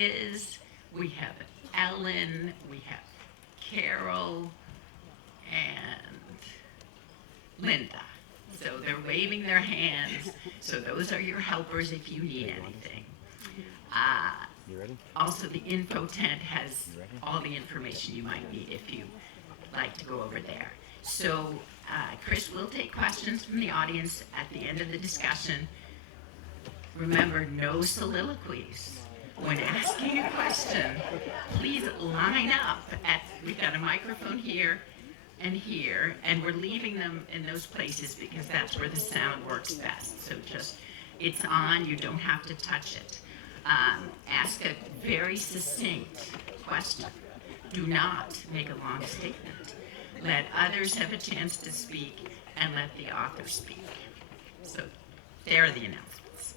We have Ellen, we have Carol, and Linda. So they're waving their hands. So those are your helpers if you need anything. Uh, Also, the info tent has all the information you might need if you like to go over there. So Chris will take questions from the audience at the end of the discussion. Remember, no soliloquies. When asking a question, please line up we've got a microphone here, and we're leaving them in those places because that's where the sound works best. So just, it's on, you don't have to touch it. Ask a very succinct question. Do not make a long statement. Let others have a chance to speak, and let the author speak. So there are the announcements.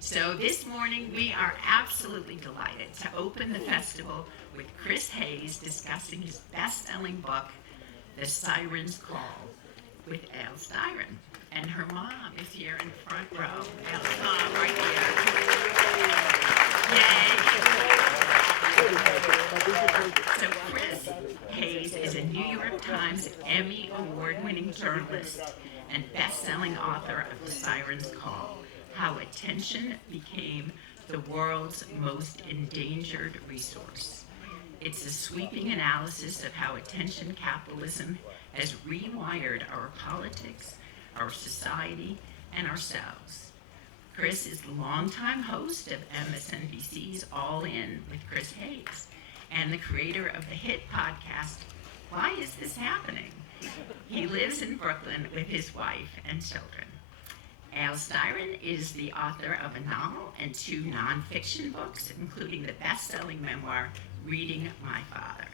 So this morning we are absolutely delighted to open the festival with Chris Hayes discussing his best-selling book, The Sirens Call, with Al Styron. And her mom is here in the front row. Al's mom right here. Yay! So Chris Hayes is a New York Times Emmy Award-winning journalist and best-selling author of The Sirens Call, How Attention Became the World's Most Endangered Resource. It's a sweeping analysis of how attention capitalism has rewired our politics, our society, and ourselves. Chris is the longtime host of MSNBC's All In with Chris Hayes, and the creator of the hit podcast, Why Is This Happening? He lives in Brooklyn with his wife and children. Al Styron is the author of a novel and 2 nonfiction books, including the best-selling memoir, Reading My Father.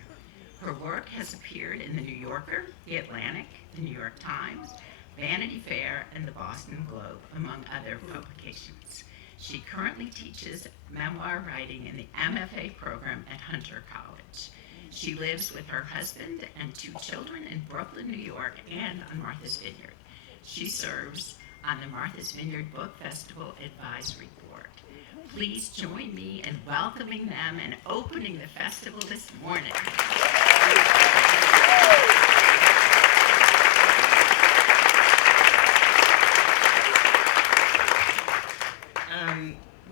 Her work has appeared in The New Yorker, The Atlantic, The New York Times, Vanity Fair, and the Boston Globe, among other publications. She currently teaches memoir writing in the MFA program at Hunter College. She lives with her husband and 2 children in Brooklyn, New York, and on Martha's Vineyard. She serves on the Martha's Vineyard Book Festival Advisory Board. Please join me in welcoming them and opening the festival this morning.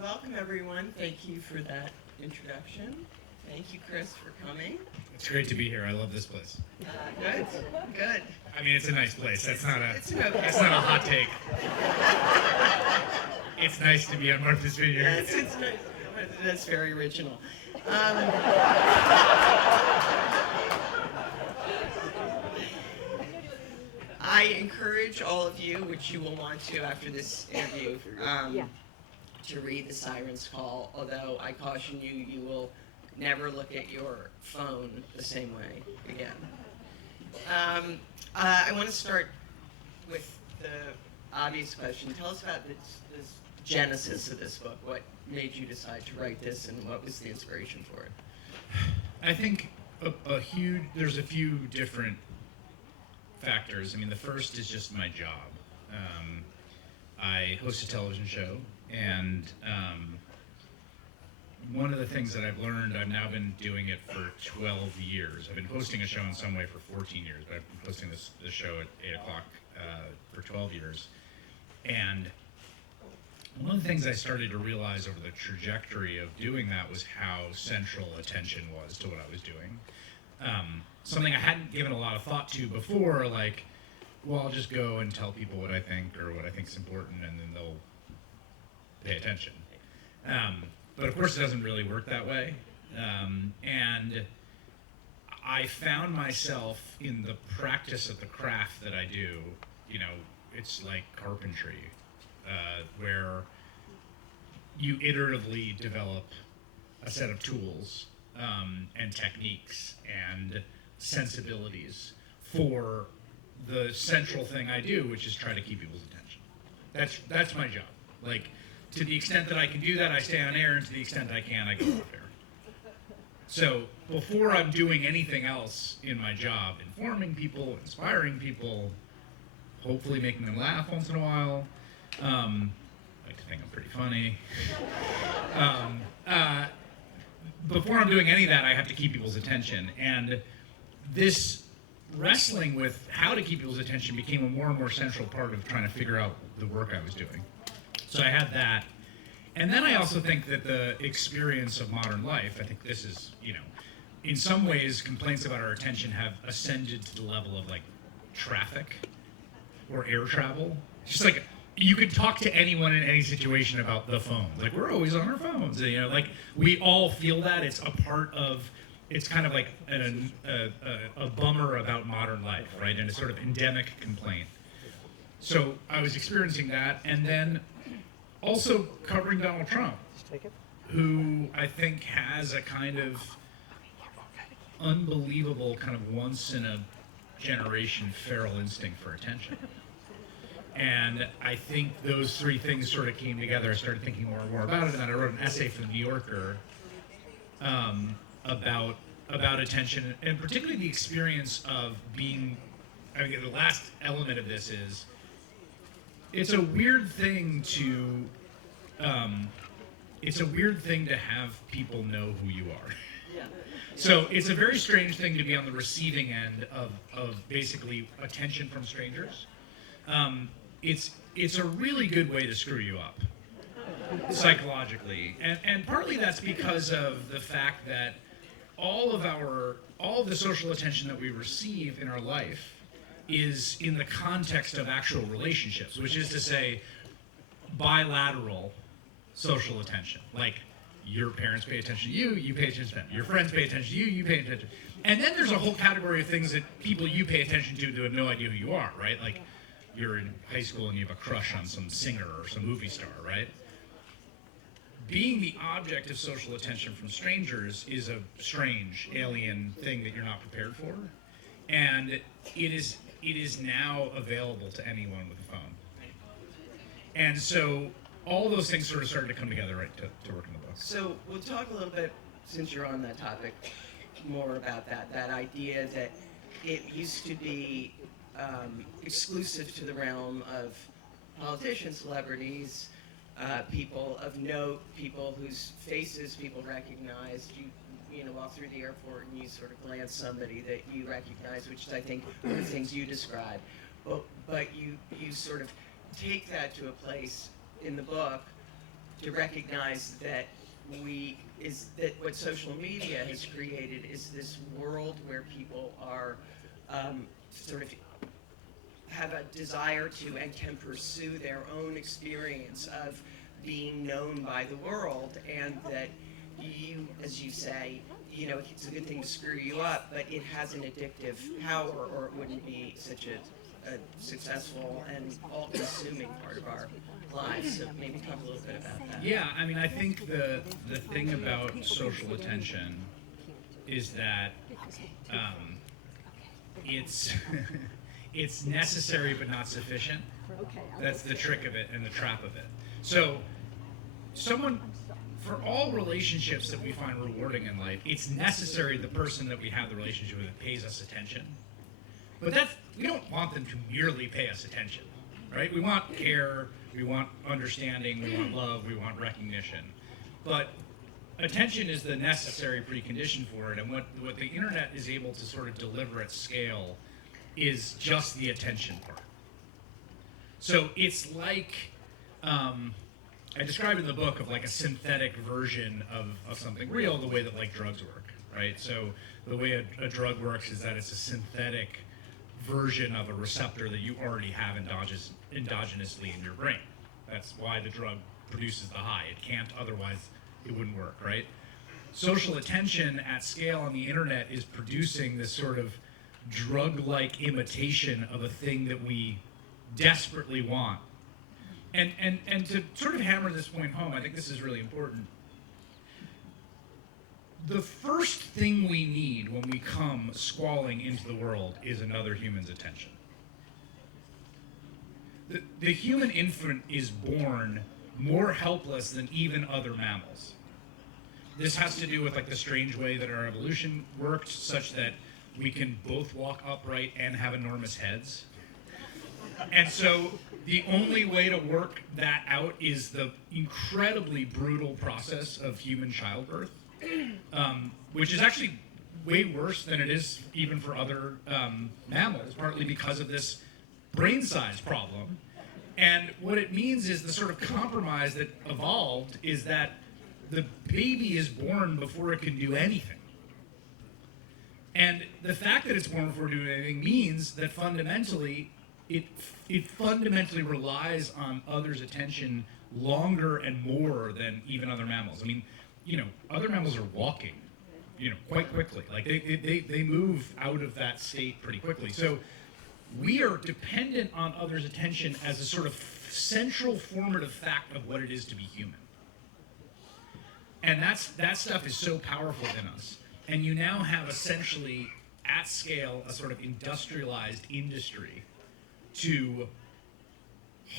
Welcome, everyone. Thank you for that introduction. Thank you, Chris, for coming. It's great to be here. I love this place. Good. I mean, it's a nice place. That's not a It's not a hot take. It's nice to be on Martha's Vineyard. Yes, it's nice. That's very original. I encourage all of you, which you will want to after this interview, to read The Sirens Call, although I caution you, you will never look at your phone the same way again. I want to start with the obvious question. Tell us about this genesis of this book. What made you decide to write this, and what was the inspiration for it? I think there's a few different factors. I mean, the first is just my job. I host a television show, and one of the things that I've learned, I've now been doing it for 12 years. I've been hosting a show in some way for 14 years, but I've been hosting this show at 8 o'clock for 12 years. And one of the things I started to realize over the trajectory of doing that was how central attention was to what I was doing. Something I hadn't given a lot of thought to before, like, well, I'll just go and tell people what I think or what I think is important, and then they'll pay attention. But of course it doesn't really work that way. And I found myself in the practice of the craft that I do, it's like carpentry, where you iteratively develop a set of tools and techniques and sensibilities for the central thing I do, which is try to keep people's attention. That's my job. Like, to the extent that I can do that, I stay on air, and to the extent I can, I go off air. So before I'm doing anything else in my job, informing people, inspiring people, hopefully making them laugh once in a while, I like to think I'm pretty funny. before I'm doing any of that, I have to keep people's attention. And this wrestling with how to keep people's attention became a more and more central part of trying to figure out the work I was doing. So I had that. And then I also think that the experience of modern life, I think this is, in some ways, complaints about our attention have ascended to the level of like traffic or air travel. It's just like, you could talk to anyone in any situation about the phone. Like, we're always on our phones. Like, we all feel that. It's a part of, it's kind of like a bummer about modern life, right? And a sort of endemic complaint. So I was experiencing that, and then also covering Donald Trump, who I think has a kind of unbelievable kind of once in a generation feral instinct for attention. And I think those three things sort of came together. I started thinking more and more about it, and then I wrote an essay for the New Yorker about attention, and particularly the experience of being, the last element of this is, it's a weird thing to have people know who you are. So it's a very strange thing to be on the receiving end of basically attention from strangers. It's a really good way to screw you up psychologically, and partly that's because of the fact that all of the social attention that we receive in our life is in the context of actual relationships, which is to say bilateral social attention. Like, your parents pay attention to you, you pay attention to them. Your friends pay attention to you, you pay attention. And then there's a whole category of things that people you pay attention to have no idea who you are, right? Like, you're in high school and you have a crush on some singer or some movie star, right? Being the object of social attention from strangers is a strange, alien thing that you're not prepared for. And it is now available to anyone with a phone. And so all those things sort of started to come together, right, to work in the book. So we'll talk a little bit, since you're on that topic, more about that idea that it used to be exclusive to the realm of politicians, celebrities, people of note, people whose faces people recognized. You walk through the airport and you sort of glance somebody that you recognize, which is, I think, one of the things you describe. But you sort of take that to a place in the book to recognize that what social media has created is this world where people are sort of have a desire to and can pursue their own experience of being known by the world, and that you, as you say, it's a good thing to screw you up, but it has an addictive power, or it wouldn't be such a successful and all-consuming part of our lives. So maybe talk a little bit about that. Yeah, I think the thing about social attention is that it's necessary but not sufficient. That's the trick of it and the trap of it. So for all relationships that we find rewarding in life, it's necessary the person that we have the relationship with pays us attention. But we don't want them to merely pay us attention, right? We want care, we want understanding, we want love, we want recognition. But attention is the necessary precondition for it, and what the internet is able to sort of deliver at scale is just the attention part. So it's like, I describe in the book of like a synthetic version of something real, the way that like drugs work, right? So the way a drug works is that it's a synthetic version of a receptor that you already have endogenously in your brain. That's why the drug produces the high. It can't, otherwise it wouldn't work, right? Social attention at scale on the internet is producing this sort of drug-like imitation of a thing that we desperately want. And to sort of hammer this point home, I think this is really important. The first thing we need when we come squalling into the world is another human's attention. The human infant is born more helpless than even other mammals. This has to do with like the strange way that our evolution worked, such that we can both walk upright and have enormous heads. And so the only way to work that out is the incredibly brutal process of human childbirth. which is actually way worse than it is even for other mammals, partly because of this brain size problem. And what it means is the sort of compromise that evolved is that the baby is born before it can do anything. And the fact that it's born before doing anything means that fundamentally, it fundamentally relies on others' attention longer and more than even other mammals. I mean, other mammals are walking, quite quickly. Like they move out of that state pretty quickly. So we are dependent on others' attention as a sort of central formative fact of what it is to be human. And that stuff is so powerful in us. And you now have essentially, at scale, a sort of industrialized industry to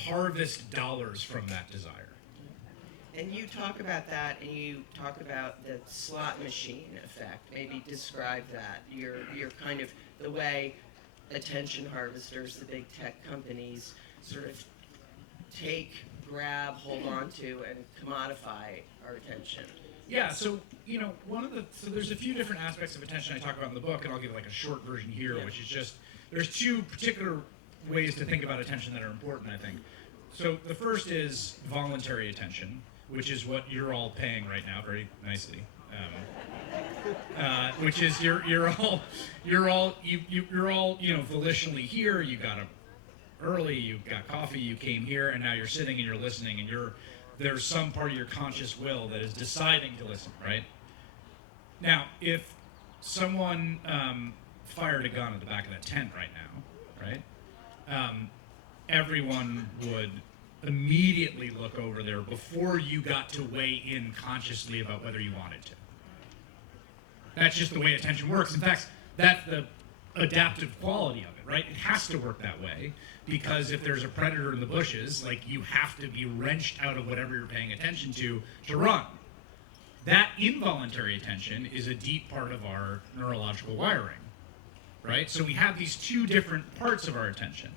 harvest dollars from that desire. And you talk about that, and you talk about the slot machine effect. Maybe describe that. Your kind of the way attention harvesters, the big tech companies, sort of take, grab, hold on to, and commodify our attention. Yeah, so there's a few different aspects of attention I talk about in the book, and I'll give like a short version here, which is just there's two particular ways to think about attention that are important, I think. So the first is voluntary attention, which is what you're all paying right now very nicely. Which is you're all volitionally here. You got up early, you got coffee, you came here, and now you're sitting and you're listening, and there's some part of your conscious will that is deciding to listen, right? Now, if someone fired a gun at the back of that tent right now, right? Everyone would immediately look over there before you got to weigh in consciously about whether you wanted to. That's just the way attention works. In fact, that's the adaptive quality of it, right? It has to work that way because if there's a predator in the bushes, like you have to be wrenched out of whatever you're paying attention to run. That involuntary attention is a deep part of our neurological wiring, right? So we have these two different parts of our attention.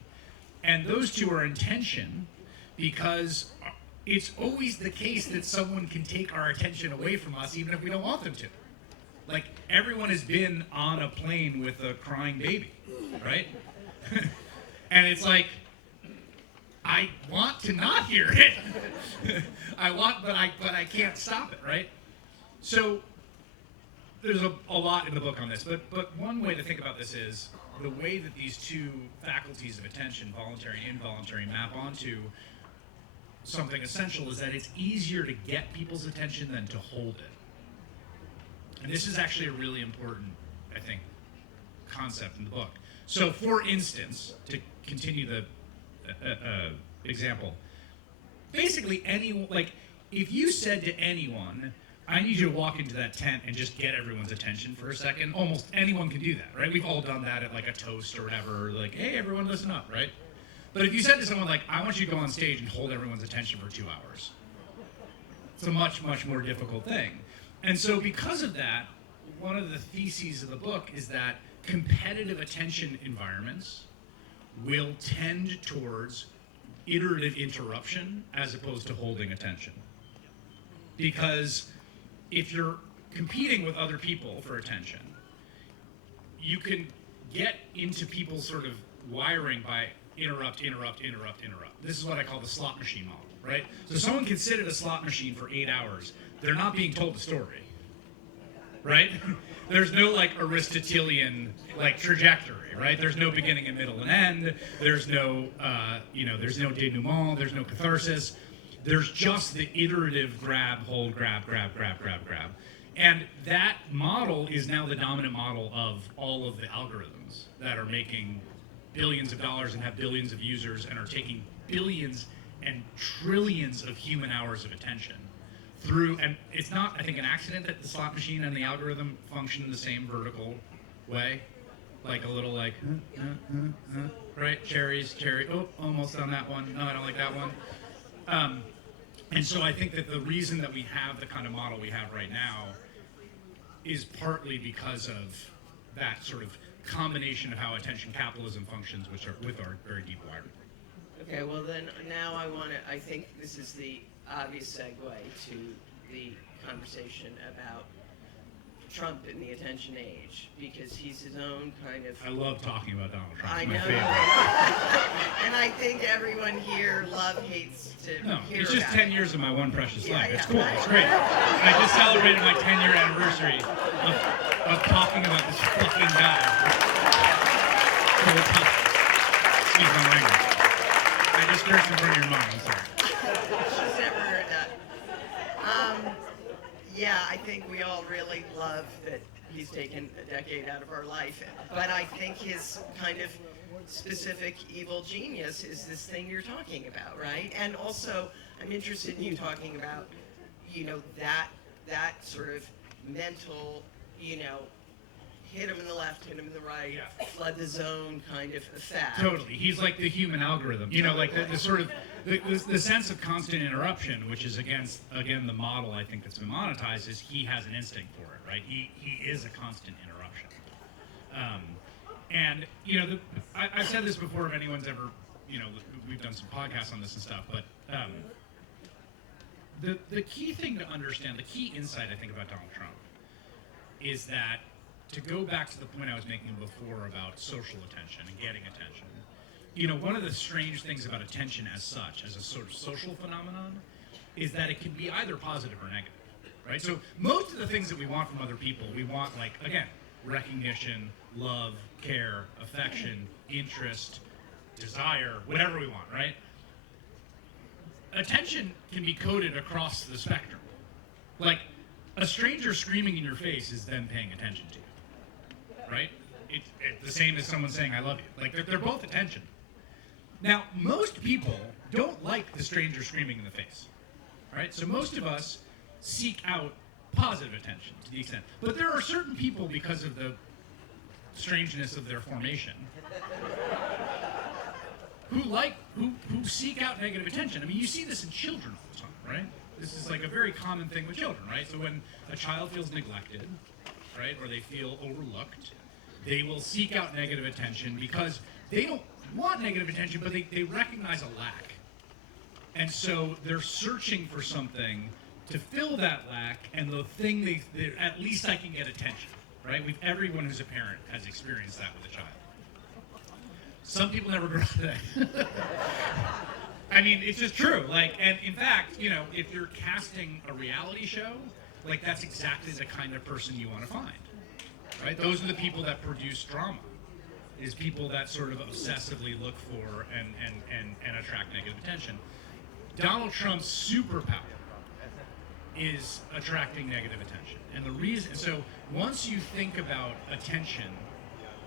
And those two are in tension because it's always the case that someone can take our attention away from us even if we don't want them to. Like, everyone has been on a plane with a crying baby, right? And it's like, I want to not hear it. but I can't stop it, right? So there's a lot in the book on this, but one way to think about this is the way that these two faculties of attention, voluntary and involuntary, map onto something essential is that it's easier to get people's attention than to hold it. And this is actually a really important, I think, concept in the book. So, for instance, to continue the example, basically if you said to anyone, I need you to walk into that tent and just get everyone's attention for a second, almost anyone can do that, right? We've all done that at like a toast or whatever, like, hey, everyone listen up, right? But if you said to someone like, I want you to go on stage and hold everyone's attention for 2 hours, it's a much, much more difficult thing. And so because of that, one of the theses of the book is that competitive attention environments will tend towards iterative interruption as opposed to holding attention. Because if you're competing with other people for attention, you can get into people's sort of wiring by interrupt. This is what I call the slot machine model, right? So someone can sit at a slot machine for 8 hours. They're not being told the story, right? There's no like Aristotelian like trajectory, right? There's no beginning and middle and end. There's no, there's no denouement. There's no catharsis. There's just the iterative grab, hold, grab. And that model is now the dominant model of all of the algorithms that are making billions of dollars and have billions of users and are taking billions and trillions of human hours of attention through, and it's not, I think, an accident that the slot machine and the algorithm function in the same vertical way. Like a little like, right? Cherry, oh, almost on that one. No, I don't like that one. And so I think that the reason that we have the kind of model we have right now is partly because of that sort of combination of how attention capitalism functions, which are with our very deep wiring. Okay, well then now I think this is the obvious segue to the conversation about Trump in the attention age, because he's his own kind of... I love talking about Donald Trump. I It's my know. favorite. And I think everyone here hates to No, hear it's just about 10 it. ye's of my one precious Yeah, life. It's yeah. cool. It's great. And I just celebrated my 10-year anniversary of talking about this fucking guy. Excuse my language. I just cursed in front of your mom. I'm sorry. She's never heard that. Yeah, I think we all really love that he's taken a decade out of our life. But I think his kind of specific evil genius is this thing you're talking about, right? And also, I'm interested in you talking about, that sort of mental, hit him in the left, hit him in the right, Yeah. flood the zone kind of effect. Totally. He's like the human algorithm. Like the sort of the sense of constant interruption, which is again the model I think that's been monetized, is he has an instinct for it, right? He is a constant interruption. And I've said this before, if anyone's ever, we've done some podcasts on this and stuff, but the key thing to understand, the key insight I think about Donald Trump is that, to go back to the point I was making before about social attention and getting attention, one of the strange things about attention as such, as a sort of social phenomenon, is that it can be either positive or negative, right? So most of the things that we want from other people, we want, like, again, recognition, love, care, affection, interest, desire, whatever we want, right? Attention can be coded across the spectrum. Like, a stranger screaming in your face is them paying attention to you. Right? It's the same as someone saying, I love you. Like, they're both attention. Now, most people don't like the stranger screaming in the face. Right? So most of us seek out positive attention to the extent. But there are certain people, because of the strangeness of their formation, who seek out negative attention. I mean, you see this in children all the time, right? This is like a very common thing with children, right? So when a child feels neglected, right, or they feel overlooked, they will seek out negative attention because they don't want negative attention, but they recognize a lack. And so they're searching for something to fill that lack, and the thing at least I can get attention, right? Everyone who's a parent has experienced that with a child. Some people never grow up to that. I mean, it's just true. Like, and in fact, if you're casting a reality show, like, that's exactly the kind of person you want to find, right? Those are the people that produce drama, is people that sort of obsessively look for and attract negative attention. Donald Trump's superpower is attracting negative attention. And the reason, so once you think about attention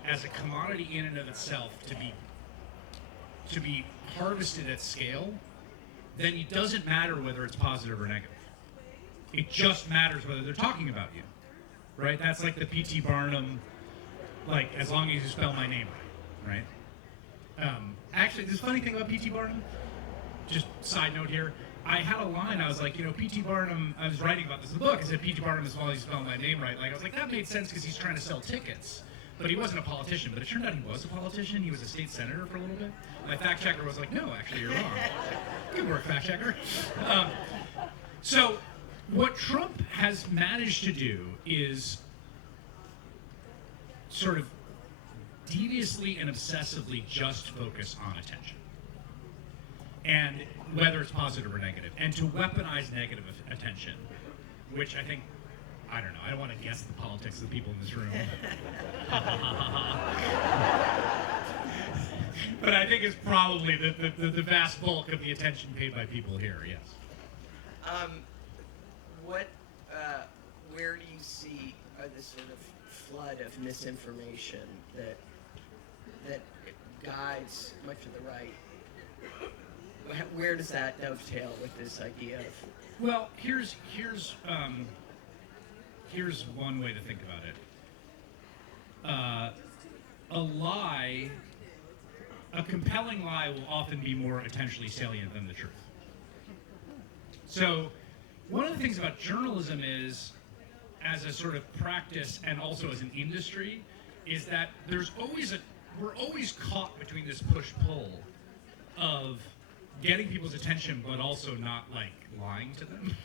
as a commodity in and of itself to be harvested at scale, then it doesn't matter whether it's positive or negative. It just matters whether they're talking about you, right? That's like the P.T. Barnum, like, as long as you spell my name right? Actually, this funny thing about P.T. Barnum, just side note here, I had a line, I was like, P.T. Barnum, I was writing about this in the book, I said P.T. Barnum, as long as you spell my name right. Like, I was like, that made sense because he's trying to sell tickets. But he wasn't a politician. But it turned out he was a politician. He was a state senator for a little bit. My fact checker was like, no, actually, you're wrong. Good work, fact checker. So what Trump has managed to do is sort of deviously and obsessively just focus on attention. And whether it's positive or negative. And to weaponize negative attention, which I think, I don't know, I don't want to guess the politics of the people in this room. But I think it's probably the vast bulk of the attention paid by people here, yes. Where do you see this sort of flood of misinformation that guides much of the right? Where does that dovetail with this idea of... Well, here's one way to think about it. A lie, a compelling lie will often be more attentionally salient than the truth. So one of the things about journalism is, as a sort of practice and also as an industry, is that we're always caught between this push-pull of getting people's attention, but also not, like, lying to them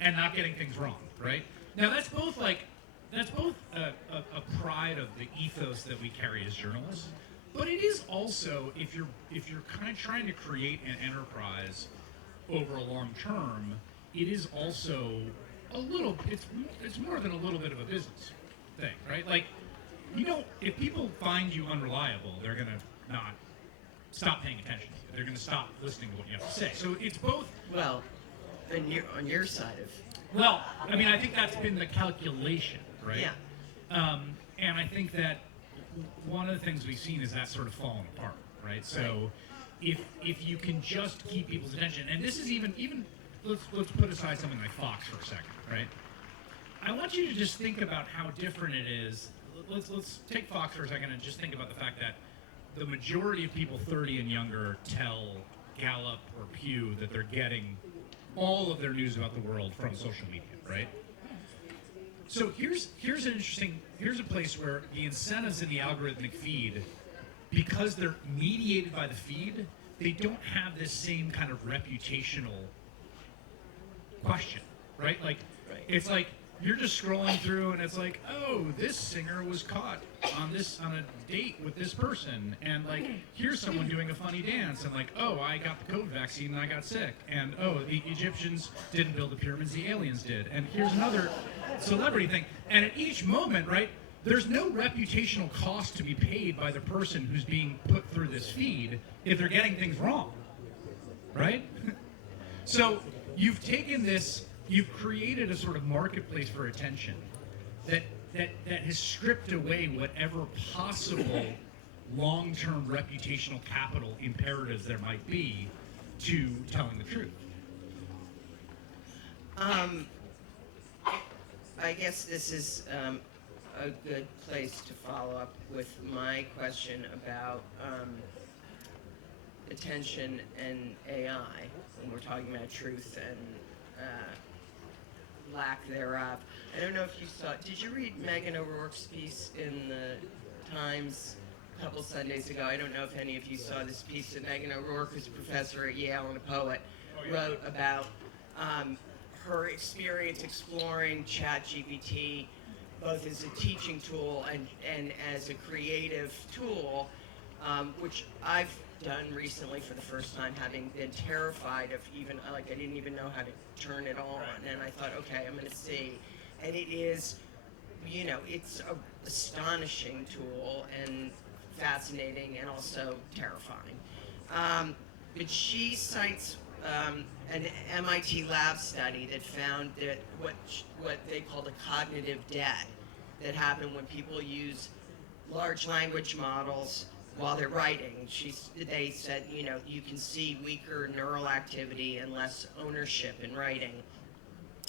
and not getting things wrong, right? Now, that's both, like, that's both a pride of the ethos that we carry as journalists, but it is also, if you're kind of trying to create an enterprise over a long term, it is also a little, it's more than a little bit of a business thing, right? Like, if people find you unreliable, they're gonna not stop paying attention to you. They're gonna stop listening to what you have to say. So it's both. Well, and you're on your side of. Well, I mean, I think that's been the calculation, right? Yeah. And I think that one of the things we've seen is that sort of falling apart, right? So if you can just keep people's attention, and this is even let's put aside something like Fox for a second, right? I want you to just think about how different it is. Let's take Fox for a second and just think about the fact that the majority of people 30 and younger tell Gallup or Pew that they're getting all of their news about the world from social media, right? So here's a place where the incentives in the algorithmic feed, because they're mediated by the feed, they don't have this same kind of reputational question, right? Like, it's like you're just scrolling through and it's like, oh, this singer was caught on a date with this person, and like, here's someone doing a funny dance, and like, oh, I got the COVID vaccine and I got sick, and oh, the Egyptians didn't build the pyramids, the aliens did, and here's another celebrity thing. And at each moment, right, there's no reputational cost to be paid by the person who's being put through this feed if they're getting things wrong, right? So you've taken this, you've created a sort of marketplace for attention that has stripped away whatever possible long-term reputational capital imperatives there might be to telling the truth. I guess this is a good place to follow up with my question about attention and AI when we're talking about truth and lack thereof. I don't know if you saw, did you read Megan O'Rourke's piece in the Times a couple Sundays ago? I don't know if any of you saw this piece that Megan O'Rourke, who's a professor at Yale and a poet, wrote about her experience exploring ChatGPT both as a teaching tool and as a creative tool, which I've done recently for the first time, having been terrified of even, like, I didn't even know how to turn it on, and I thought, okay, I'm going to see. And it is, it's an astonishing tool and fascinating and also terrifying. But she cites an MIT lab study that found that what they call the cognitive debt that happened when people use large language models while they're writing. They said, you can see weaker neural activity and less ownership in writing.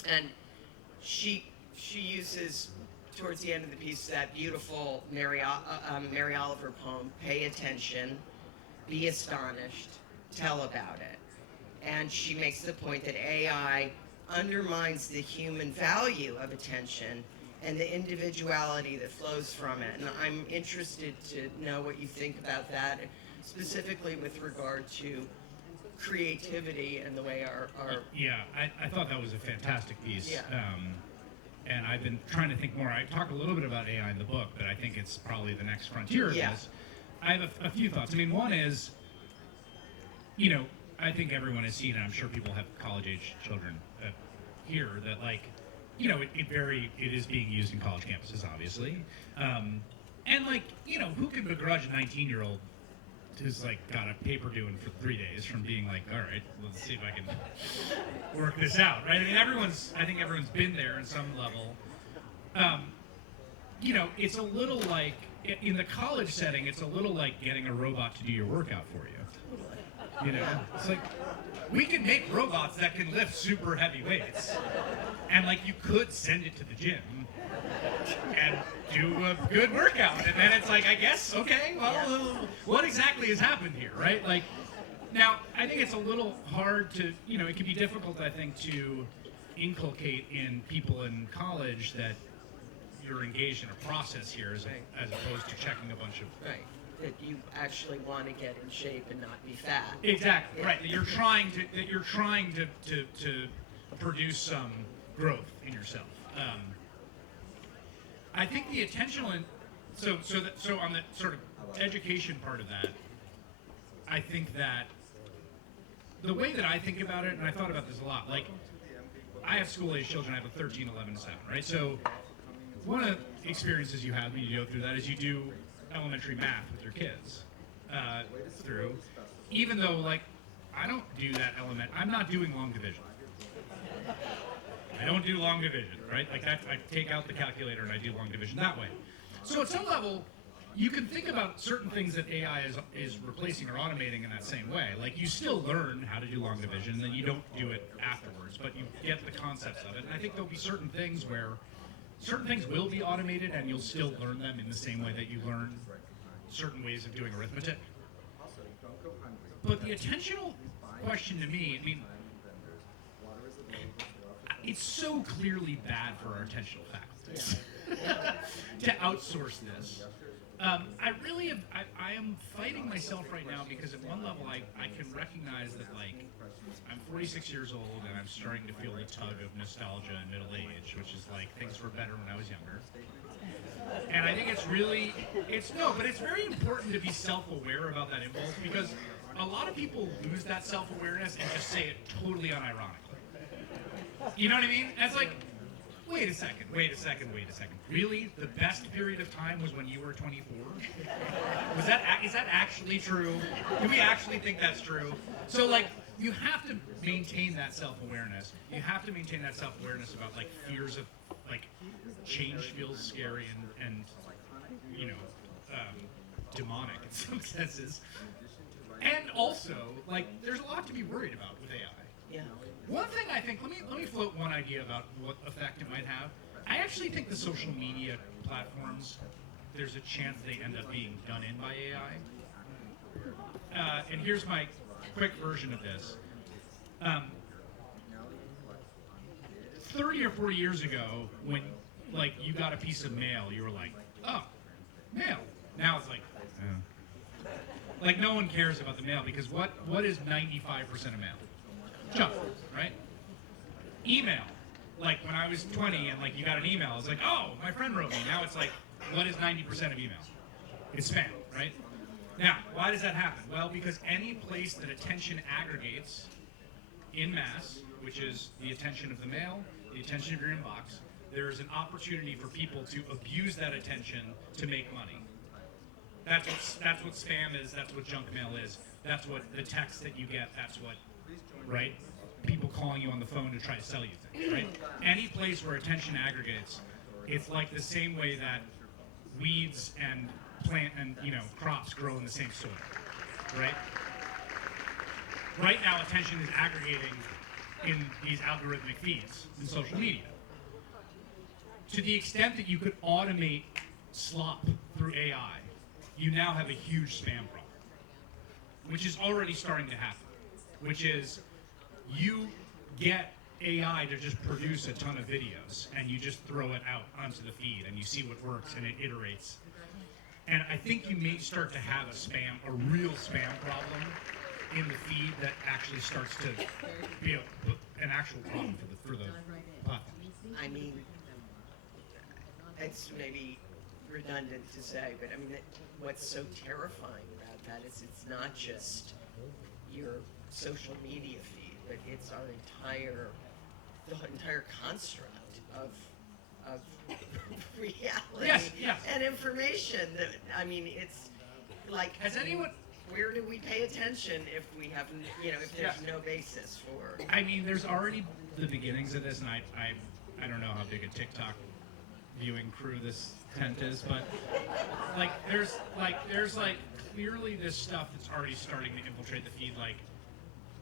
And she uses, towards the end of the piece, that beautiful Mary Oliver poem, "Pay attention, be astonished, tell about it." And she makes the point that AI undermines the human value of attention and the individuality that flows from it. And I'm interested to know what you think about that, specifically with regard to creativity and the way our Yeah, I thought that was a fantastic piece. Yeah. And I've been trying to think more. I talk a little bit about AI in the book, but I think it's probably the next frontier of this. I have a few thoughts. I mean, one is, I think everyone has seen, and I'm sure people have college-age children here, that, like, it is being used in college campuses, obviously. And, like, who can begrudge a 19-year-old who's, like, got a paper due for 3 days from being like, all right, let's see if I can work this out, right? I mean, I think everyone's been there in some level. It's a little like, in the college setting, it's a little like getting a robot to do your workout for you. It's like, we can make robots that can lift super heavy weights, and like, you could send it to the gym and do a good workout, and then it's like, I guess, okay, well, what exactly has happened here, right? Like, now, I think it's a little hard to, it can be difficult, I think, to inculcate in people in college that you're engaged in a process here as opposed to checking a bunch of... Right. That you actually want to get in shape and not be fat. Exactly, right. That you're trying to produce some growth in yourself. I think the attentional, so on the sort of education part of that, I think that the way that I think about it, and I thought about this a lot, like, I have school-age children. I have a 13, 11, 7, right? So one of the experiences you have when you go through that is you do elementary math with your kids through, even though, like, I don't do that I'm not doing long division. I don't do long division, right? Like, I take out the calculator and I do long division that way. So at some level, you can think about certain things that AI is replacing or automating in that same way. Like, you still learn how to do long division, and then you don't do it afterwards, but you get the concepts of it. And I think there'll be certain things where certain things will be automated, and you'll still learn them in the same way that you learn certain ways of doing arithmetic. But the attentional question to me, I mean, it's so clearly bad for our attentional faculties to outsource this. I am fighting myself right now because at one level I can recognize that, like, I'm 46 years old and I'm starting to feel the tug of nostalgia and middle age, which is like things were better when I was younger. And I think it's very important to be self-aware about that impulse, because a lot of people lose that self-awareness and just say it totally unironically. You know what I mean? And it's like, wait a second. Really? The best period of time was when you were 24? Is that actually true? Do we actually think that's true? So, like, you have to maintain that self-awareness. You have to maintain that self-awareness about, like, fears of, like, change feels scary and you know, demonic in some senses. And also, like, there's a lot to be worried about with AI. Yeah. One thing I think, let me float one idea about what effect it might have. I actually think the social media platforms, there's a chance they end up being done in by AI. And here's my quick version of this. 30 or 40 years ago, when, like, you got a piece of mail, you were like, oh, mail. Now it's like, like, no one cares about the mail, because what is 95% of mail? Junk, right? Email. Like, when I was 20 and, like, you got an email, it's like, oh, my friend wrote me. Now it's like, what is 90% of email? It's spam, right? Now, why does that happen? Well, because any place that attention aggregates in mass, which is the attention of the mail, the attention of your inbox, there is an opportunity for people to abuse that attention to make money. That's what spam is, that's what junk mail is, that's what the text that you get, that's what, right? People calling you on the phone to try to sell you things, right? Any place where attention aggregates, it's like the same way that weeds and plant and, you know, crops grow in the same soil, right? Right now, attention is aggregating in these algorithmic feeds in social media. To the extent that you could automate slop through AI, you now have a huge spam problem, which is already starting to happen, which is you get AI to just produce a ton of videos and you just throw it out onto the feed and you see what works and it iterates. And I think you may start to have a real spam problem in the feed that actually starts to be an actual problem for the platforms. I mean, it's maybe redundant to say, but I mean, what's so terrifying about that is it's not just your social media feed, but it's the entire construct of reality and information. That, I mean, it's like, where do we pay attention if we have, if there's no basis for? I mean, there's already the beginnings of this, and I don't know how big a TikTok viewing crew this tent is, but there's clearly this stuff that's already starting to infiltrate the feed, like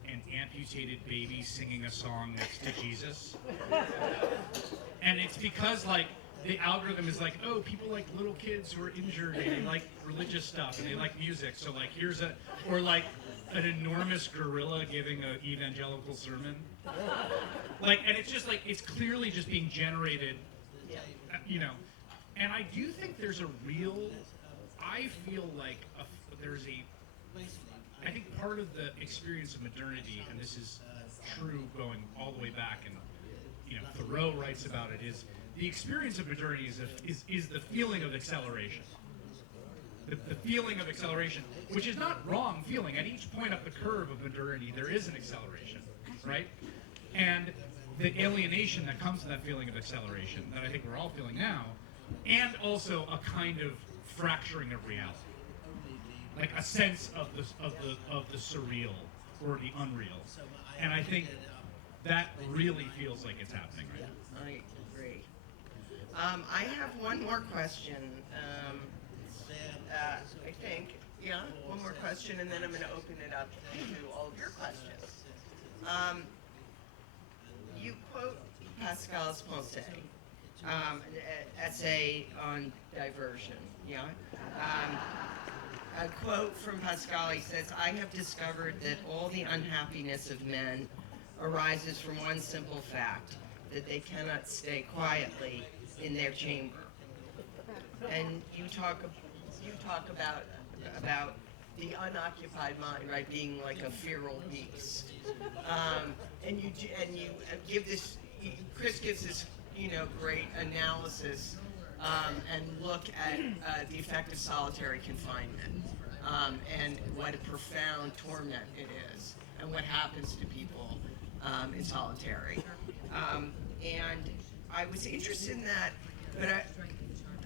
an amputated baby singing a song next to Jesus. And it's because, like, the algorithm is like, oh, people like little kids who are injured and they like religious stuff and they like music, so like or like an enormous gorilla giving an evangelical sermon. Like, and it's just like, it's clearly just being generated, and I do think there's I feel like I think part of the experience of modernity, and this is true going all the way back, and Thoreau writes about it, is the experience of modernity is the feeling of acceleration. The feeling of acceleration, which is not wrong feeling. At each point up the curve of modernity, there is an acceleration, right? And the alienation that comes to that feeling of acceleration that I think we're all feeling now, and also a kind of fracturing of reality, like a sense of the surreal or the unreal. And I think that really feels like it's happening right now. I agree. I have one more question. I think, yeah, one more question, and then I'm going to open it up to all of your questions. You quote Pascal's Pensée, an essay on diversion. Yeah. A quote from Pascal, he says, "I have discovered that all the unhappiness of men arises from one simple fact, that they cannot stay quietly in their chamber." And you talk about the unoccupied mind, right, being like a feral beast. And you give this. Chris gives this, great analysis and look at the effect of solitary confinement and what a profound torment it is, and what happens to people in solitary. And I was interested in that, but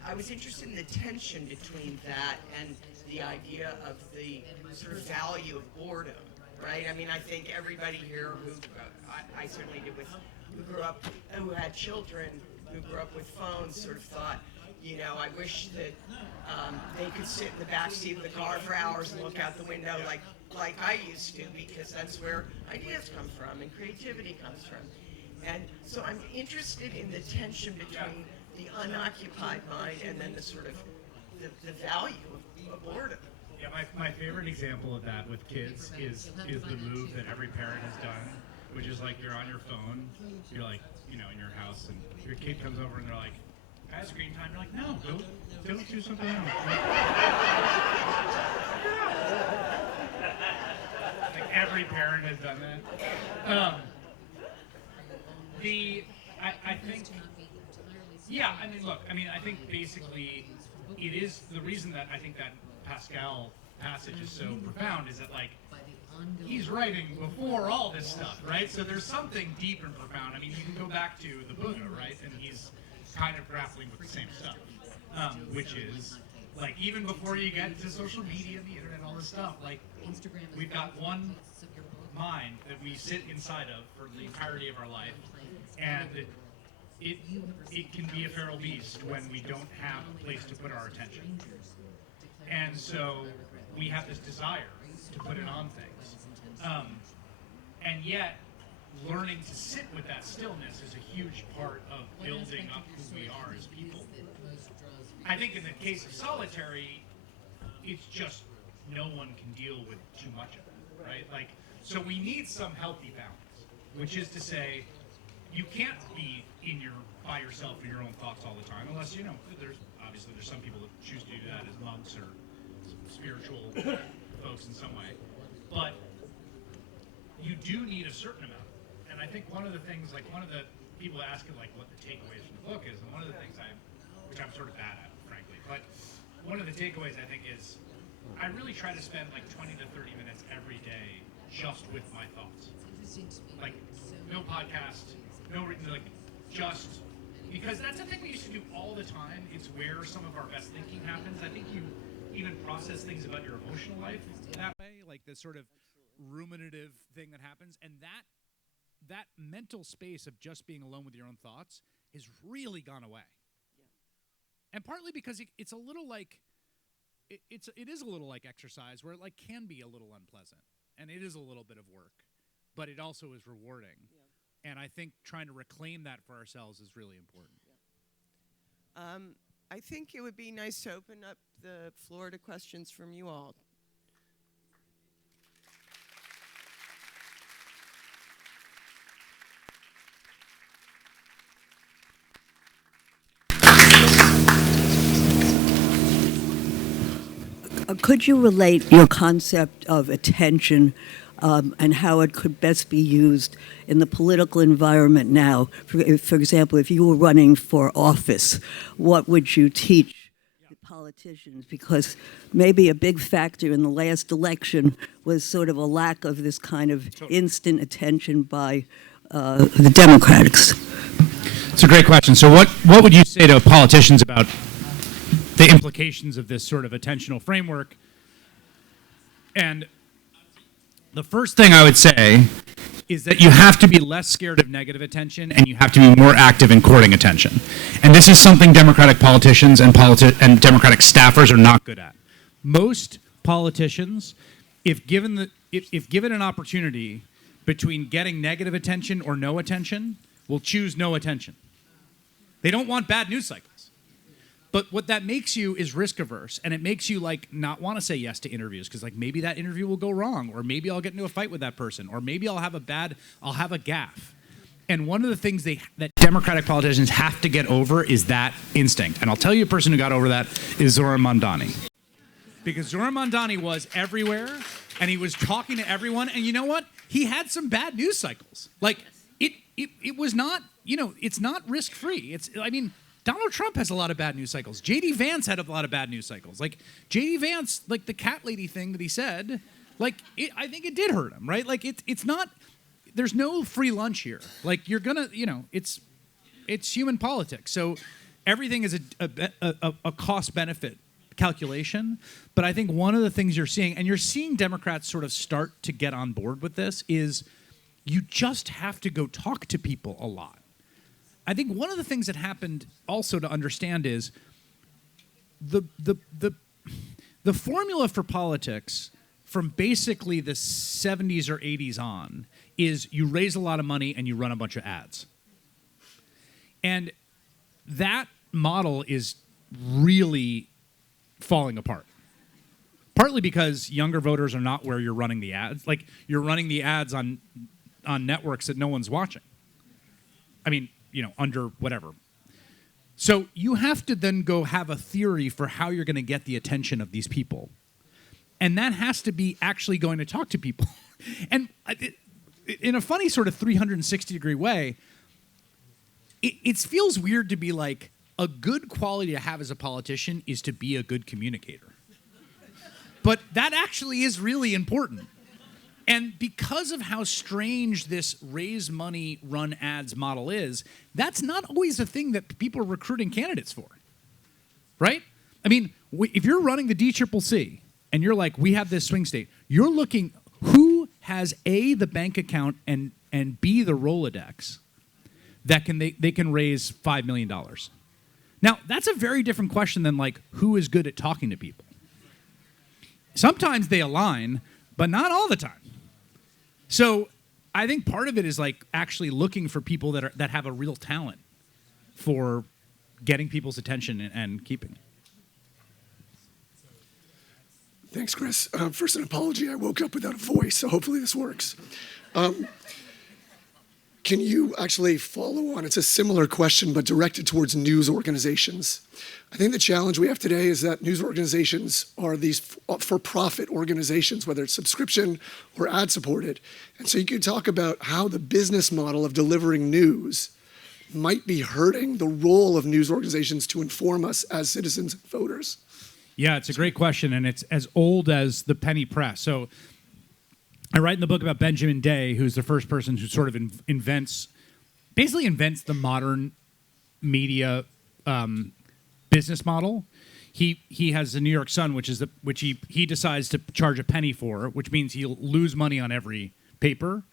I was interested in the tension between that and the idea of the sort of value of boredom, right? I mean, I think everybody here who, I certainly did, who had children who grew up with phones sort of thought, I wish that they could sit in the back seat of the car for hours and look out the window like I used to, because that's where ideas come from and creativity comes from. And so I'm interested in the tension between the unoccupied mind and then the sort of the value of boredom. Yeah, my favorite example of that with kids is the move that every parent has done, which is like you're on your phone, you're like, in your house, and your kid comes over and they're like, "I have screen time." You're like, "No, go do something else." Like every parent has done that. I think, yeah, I mean, look, I think basically it is the reason that I think that Pascal passage is so profound is that, like, he's writing before all this stuff, right? So there's something deep and profound. I mean, you can go back to the Buddha, right? And he's kind of grappling with the same stuff, which is, like, even before you get to social media and the internet, all this stuff, like, we've got one mind that we sit inside of for the entirety of our life, and it can be a feral beast when we don't have a place to put our attention. And so we have this desire to put it on things. And yet, learning to sit with that stillness is a huge part of building up who we are as people. I think in the case of solitary, it's just no one can deal with too much of it, right? Like, so we need some healthy balance, which is to say, you can't be by yourself in your own thoughts all the time, unless, there's some people that choose to do that as monks or spiritual folks in some way. But you do need a certain amount. And I think one of the things, like, one of the people ask what the takeaways from the book is, and one of the things which I'm sort of bad at, frankly, but one of the takeaways I think is, I really try to spend like 20 to 30 minutes every day just with my thoughts. Like, no podcast, just, because that's a thing we used to do all the time. It's where some of our best thinking happens. I think you even process things about your emotional life that way, like this sort of ruminative thing that happens. And that mental space of just being alone with your own thoughts has really gone away. Yeah. And partly because it's a little like, it is a little like exercise, where it like can be a little unpleasant, and it is a little bit of work, but it also is rewarding. Yeah. And I think trying to reclaim that for ourselves is really important. Yeah. I think it would be nice to open up the floor to questions from you all. Could you relate your concept of attention and how it could best be used in the political environment now. For example, if you were running for office, what would you teach the politicians? Because maybe a big factor in the last election was sort of a lack of this kind of instant attention by the Democrats. It's a great question. So what would you say to politicians about the implications of this sort of attentional framework? And the first thing I would say is that you have to be less scared of negative attention, and you have to be more active in courting attention. And this is something Democratic politicians and Democratic staffers are not good at. Most politicians, if given an opportunity between getting negative attention or no attention, will choose no attention. They don't want bad news cycles. But what that makes you is risk averse, and it makes you like not want to say yes to interviews because like maybe that interview will go wrong, or maybe I'll get into a fight with that person, or maybe I'll have a gaffe. And one of the things that Democratic politicians have to get over is that instinct. And I'll tell you a person who got over that is Zohran Mamdani. Because Zohran Mamdani was everywhere, and he was talking to everyone, and you know what? He had some bad news cycles. Like it was not, it's not risk-free. Donald Trump has a lot of bad news cycles. J.D. Vance had a lot of bad news cycles. Like, J.D. Vance, like the cat lady thing that he said, I think it did hurt him, right? Like, it's not, there's no free lunch here. Like, you're gonna, it's human politics. So everything is a cost-benefit calculation. But I think one of the things you're seeing Democrats sort of start to get on board with this, is you just have to go talk to people a lot. I think one of the things that happened also to understand is the formula for politics from basically the 70s or 80s on is you raise a lot of money and you run a bunch of ads. And that model is really falling apart. Partly because younger voters are not where you're running the ads. Like, you're running the ads on networks that no one's watching. I mean, under whatever. So you have to then go have a theory for how you're going to get the attention of these people. And that has to be actually going to talk to people. And in a funny sort of 360-degree way, it feels weird to be like, a good quality to have as a politician is to be a good communicator. But that actually is really important. And because of how strange this raise money, run ads model is, that's not always a thing that people are recruiting candidates for, right? I mean, if you're running the DCCC and you're like, we have this swing state, you're looking who has A, the bank account, and B, the Rolodex that they can raise $5 million. Now, that's a very different question than like who is good at talking to people. Sometimes they align, but not all the time. So I think part of it is like actually looking for people that have a real talent for getting people's attention and keeping. Thanks, Chris. First, an apology. I woke up without a voice, so hopefully this works. Can you actually follow on? It's a similar question, but directed towards news organizations. I think the challenge we have today is that news organizations are these for-profit organizations, whether it's subscription or ad-supported. And so you could talk about how the business model of delivering news might be hurting the role of news organizations to inform us as citizens and voters. Yeah, it's a great question, and it's as old as the penny press. So I write in the book about Benjamin Day, who's the first person who sort of invents the modern media business model. He has the New York Sun, which he decides to charge a penny for, which means he'll lose money on every paper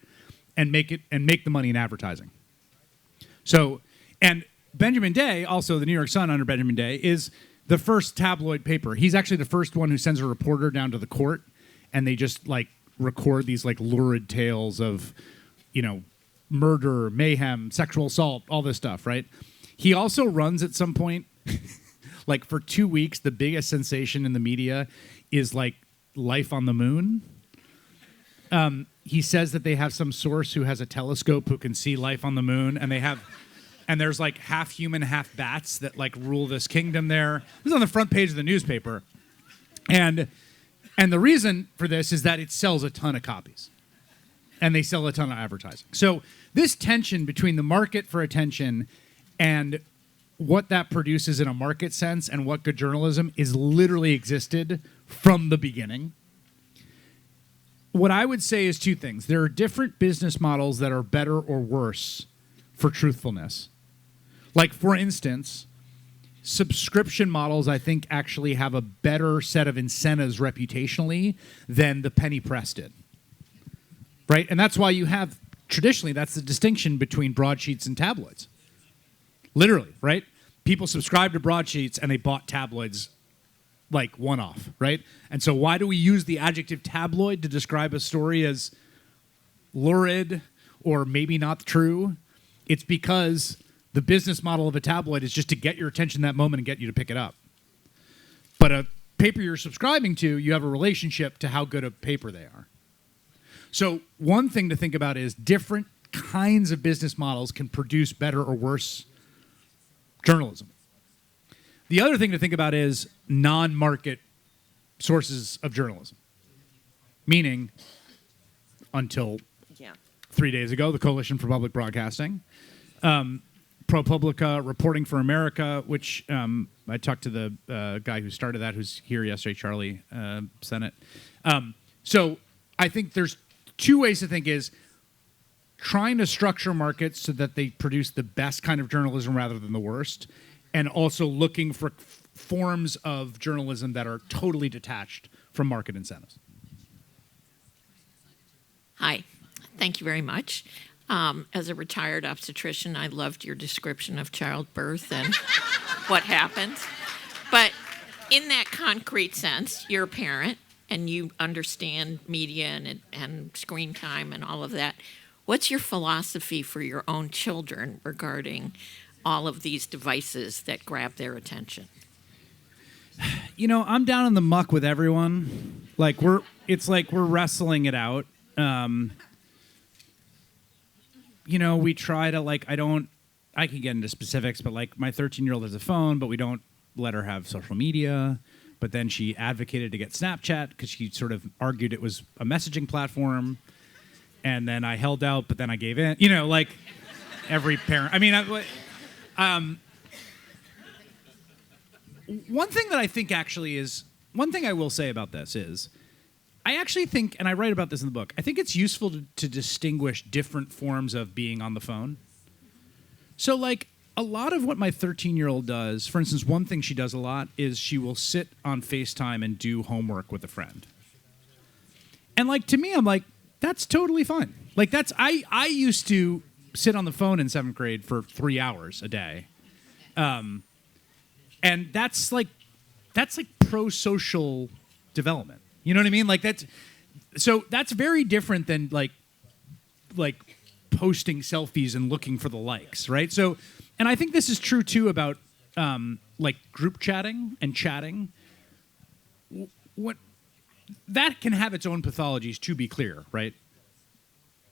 and make the money in advertising. So, and Benjamin Day, also the New York Sun under Benjamin Day, is the first tabloid paper. He's actually the first one who sends a reporter down to the court, and they just like record these like lurid tales of, murder, mayhem, sexual assault, all this stuff, right? He also runs at some point, like for 2 weeks, the biggest sensation in the media is like life on the moon. He says that they have some source who has a telescope who can see life on the moon, and there's like half human, half bats that like rule this kingdom there. This is on the front page of the newspaper. And the reason for this is that it sells a ton of copies. and they sell a ton of advertising. So this tension between the market for attention and what that produces in a market sense and what good journalism is literally existed from the beginning. What I would say is two things. There are different business models that are better or worse for truthfulness. Like, for instance, subscription models, I think, actually have a better set of incentives reputationally than the penny press did. Right? And that's why you have, traditionally, that's the distinction between broadsheets and tabloids. Literally, right? People subscribed to broadsheets and they bought tabloids like one-off, right? And so why do we use the adjective tabloid to describe a story as lurid or maybe not true? It's because the business model of a tabloid is just to get your attention that moment and get you to pick it up. But a paper you're subscribing to, you have a relationship to how good a paper they are. So one thing to think about is different kinds of business models can produce better or worse journalism. The other thing to think about is non-market sources of journalism. Meaning, until 3 days ago, the Coalition for Public Broadcasting, ProPublica, Reporting for America, which I talked to the guy who started that, who's here yesterday, Charlie Sennett. So I think there's two ways to think is trying to structure markets so that they produce the best kind of journalism rather than the worst, and also looking for forms of journalism that are totally detached from market incentives. Hi, thank you very much. As a retired obstetrician, I loved your description of childbirth and what happens. But in that concrete sense, you're a parent and you understand media and screen time and all of that. What's your philosophy for your own children regarding all of these devices that grab their attention? You know, I'm down in the muck with everyone. Like we're wrestling it out. You know, we try to I can get into specifics, but like my 13-year-old has a phone, but we don't let her have social media. But then she advocated to get Snapchat because she sort of argued it was a messaging platform. And then I held out, but then I gave in. You know, like every parent. I mean, one thing that I think actually is, one thing I will say about this is, I actually think, and I write about this in the book, I think it's useful to distinguish different forms of being on the phone. So like a lot of what my 13-year-old does, for instance, one thing she does a lot is she will sit on FaceTime and do homework with a friend. And like to me, I'm like, that's totally fine. Like I used to sit on the phone in 7th grade for 3 hours a day. And that's like pro-social development. You know what I mean? Like that's very different than like posting selfies and looking for the likes, right? So, and I think this is true too about like group chatting and chatting. What that can have its own pathologies, to be clear, right?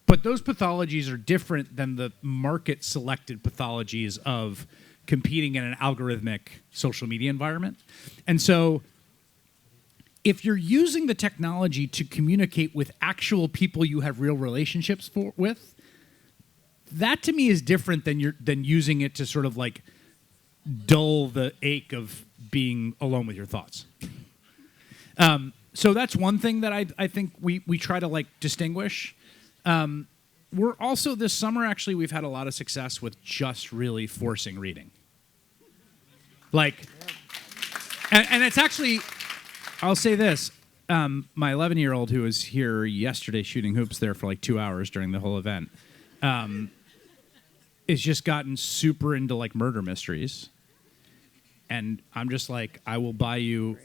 But those pathologies are different than the market-selected pathologies of competing in an algorithmic social media environment. And so if you're using the technology to communicate with actual people you have real relationships with, that to me is different than using it to sort of like dull the ache of being alone with your thoughts. So that's one thing that I think we try to like distinguish. We're also, this summer, actually, we've had a lot of success with just really forcing reading. Like, and it's actually, I'll say this. My 11-year-old who was here yesterday shooting hoops there for like 2 hours during the whole event, is just gotten super into like murder mysteries. And I'm just like, I will buy you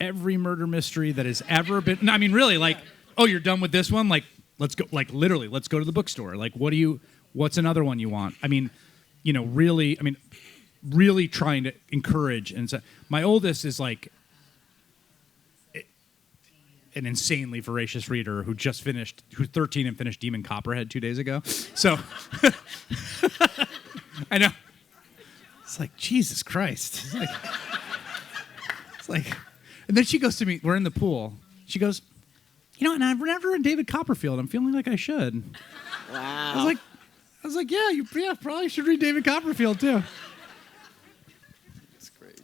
every murder mystery that has ever been. No, I mean, really, like, oh, you're done with this one? Like, let's go, like, literally, let's go to the bookstore. Like, what's another one you want? I mean, you know, really trying to encourage. And so my oldest is like an insanely voracious reader who's 13 and finished Demon Copperhead 2 days ago. So I know. It's like, Jesus Christ. It's like, and then she goes to me, we're in the pool. She goes, and I've never read David Copperfield. I'm feeling like I should. Wow. I was like, yeah, you probably should read David Copperfield too. That's great.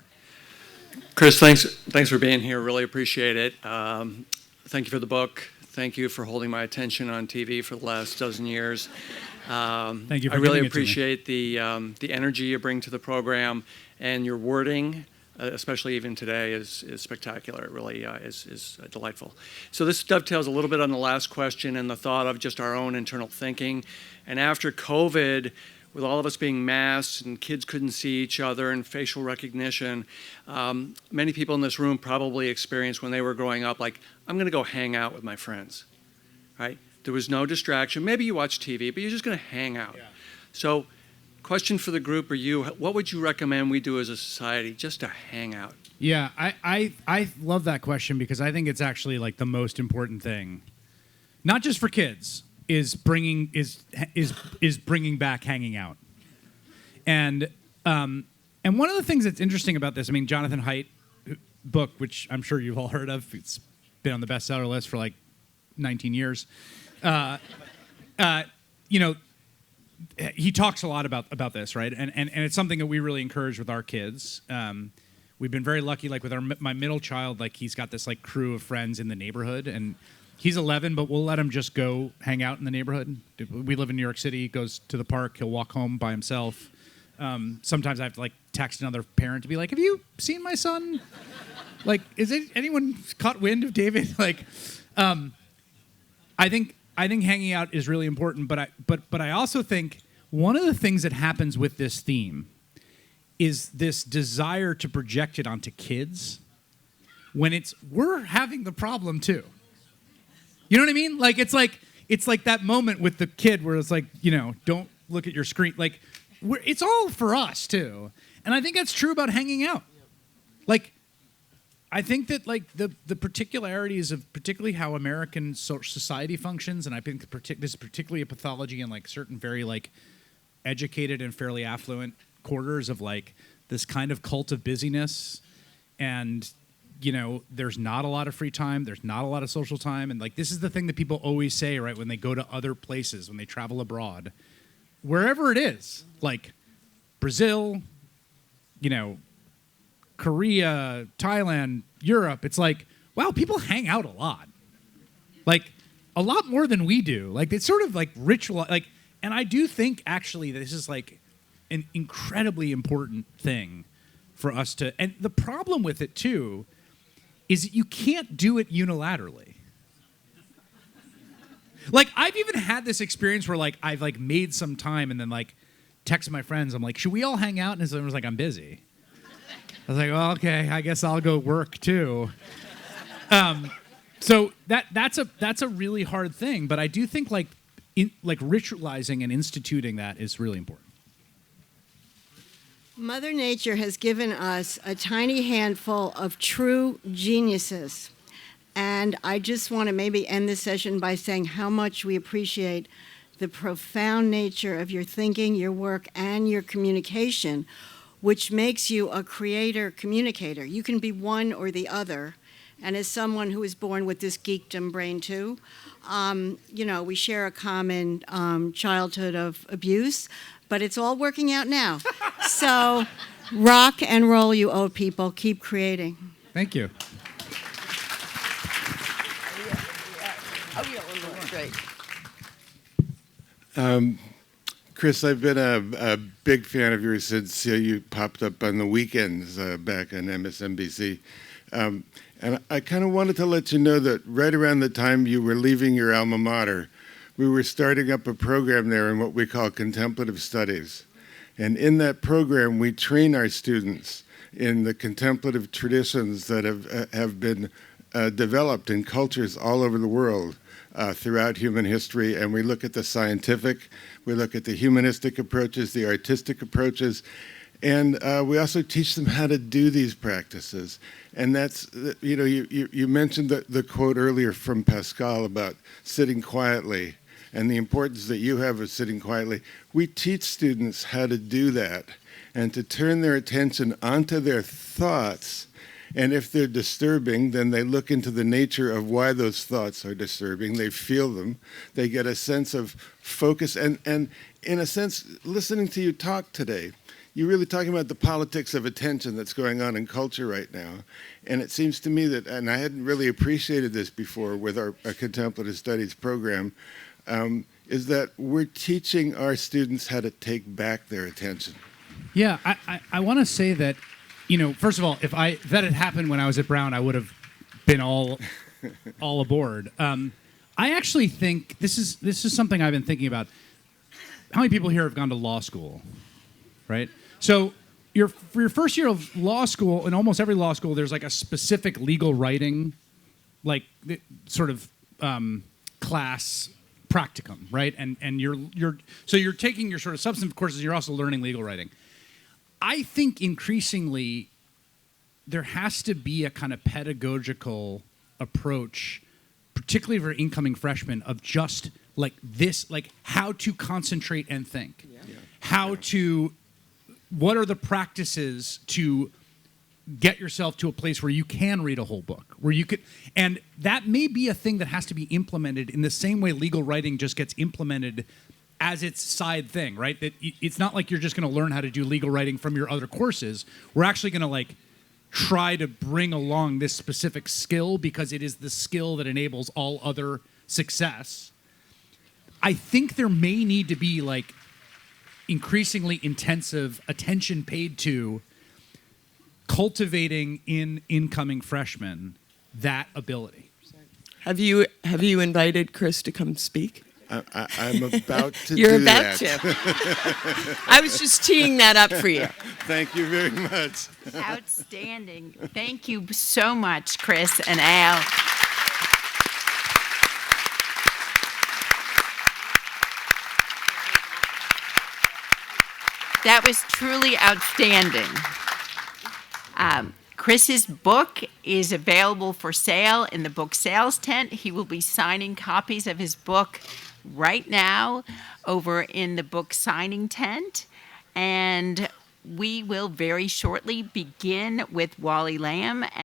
Chris, thanks for being here. Really appreciate it. Thank you for the book. Thank you for holding my attention on TV for the last dozen years. Thank you for I really giving it to me. appreciate the energy you bring to the program, and your wording, especially even today, is spectacular. It really is delightful. So this dovetails a little bit on the last question and the thought of just our own internal thinking. And after COVID, with all of us being masked and kids couldn't see each other and facial recognition, many people in this room probably experienced when they were growing up, like, I'm going to go hang out with my friends, right? There was no distraction. Maybe you watch TV, but you're just going to hang out. Yeah. So question for the group or you, what would you recommend we do as a society just to hang out? Yeah, I love that question because I think it's actually like the most important thing, not just for kids, is bringing back hanging out. And one of the things that's interesting about this, I mean, Jonathan Haidt book, which I'm sure you've all heard of, it's been on the bestseller list for like 19 years. He talks a lot about this, right? And it's something that we really encourage with our kids. We've been very lucky, like with my middle child, like he's got this like crew of friends in the neighborhood, and he's 11, but we'll let him just go hang out in the neighborhood. We live in New York City. He goes to the park. He'll walk home by himself. Sometimes I have to like text another parent to be like, "Have you seen my son? Like, is anyone caught wind of David?" Like, I think hanging out is really important, but I also think one of the things that happens with this theme is this desire to project it onto kids when we're having the problem too. You know what I mean? Like it's like that moment with the kid where it's like, don't look at your screen. Like it's all for us too. And I think that's true about hanging out. Like I think that like the particularities of particularly how American society functions, and I think this is particularly a pathology in like certain very like educated and fairly affluent quarters of like this kind of cult of busyness, and there's not a lot of free time, there's not a lot of social time, and like this is the thing that people always say, right, when they go to other places, when they travel abroad, wherever it is, like Brazil, Korea, Thailand, Europe, it's like, wow, people hang out a lot. Like, a lot more than we do. Like, it's sort of like ritual. Like, and I do think, actually, this is like an incredibly important thing for us to... And the problem with it, too, is that you can't do it unilaterally. Like, I've even had this experience where, like, I've, like, made some time and then, like, text my friends. I'm like, should we all hang out? And someone was like, I'm busy. I was like, well, okay, I guess I'll go work too. So that's a really hard thing, but I do think like ritualizing and instituting that is really important. Mother Nature has given us a tiny handful of true geniuses, and I just want to maybe end this session by saying how much we appreciate the profound nature of your thinking, your work, and your communication, which makes you a creator-communicator. You can be one or the other. And as someone who was born with this geekdom brain too, we share a common childhood of abuse, but it's all working out now. So rock and roll, you old people. Keep creating. Thank you. Great. Chris, I've been a big fan of yours since you popped up on the weekends back on MSNBC. And I kind of wanted to let you know that right around the time you were leaving your alma mater, we were starting up a program there in what we call contemplative studies. And in that program, we train our students in the contemplative traditions that have been developed in cultures all over the world throughout human history. And we look at the scientific, we look at the humanistic approaches, the artistic approaches, and we also teach them how to do these practices. And that's, you mentioned the quote earlier from Pascal about sitting quietly and the importance that you have of sitting quietly. We teach students how to do that and to turn their attention onto their thoughts And if they're disturbing, then they look into the nature of why those thoughts are disturbing. They feel them. They get a sense of focus. And in a sense, listening to you talk today, you're really talking about the politics of attention that's going on in culture right now. And it seems to me that, and I hadn't really appreciated this before with our contemplative studies program, is that we're teaching our students how to take back their attention. Yeah, I want to say that, first of all, if that had happened when I was at Brown, I would have been all aboard. I actually think this is something I've been thinking about. How many people here have gone to law school, right? So for your first year of law school, in almost every law school, there's like a specific legal writing, like sort of class practicum, right? And you're taking your sort of substantive courses. You're also learning legal writing. I think increasingly there has to be a kind of pedagogical approach, particularly for incoming freshmen, of just like this, like how to concentrate and think, what are the practices to get yourself to a place where you can read a whole book, where you could, and that may be a thing that has to be implemented in the same way legal writing just gets implemented as its side thing, right? That it's not like you're just going to learn how to do legal writing from your other courses. We're actually going to like try to bring along this specific skill because it is the skill that enables all other success. I think there may need to be like increasingly intensive attention paid to cultivating in incoming freshmen that ability. Have you invited Chris to come speak? I'm about to You're do about that. to. I was just teeing that up for you. Thank you very much. Outstanding. Thank you so much, Chris and Al. That was truly outstanding. Chris's book is available for sale in the book sales tent. He will be signing copies of his book right now over in the book signing tent. And we will very shortly begin with Wally Lamb.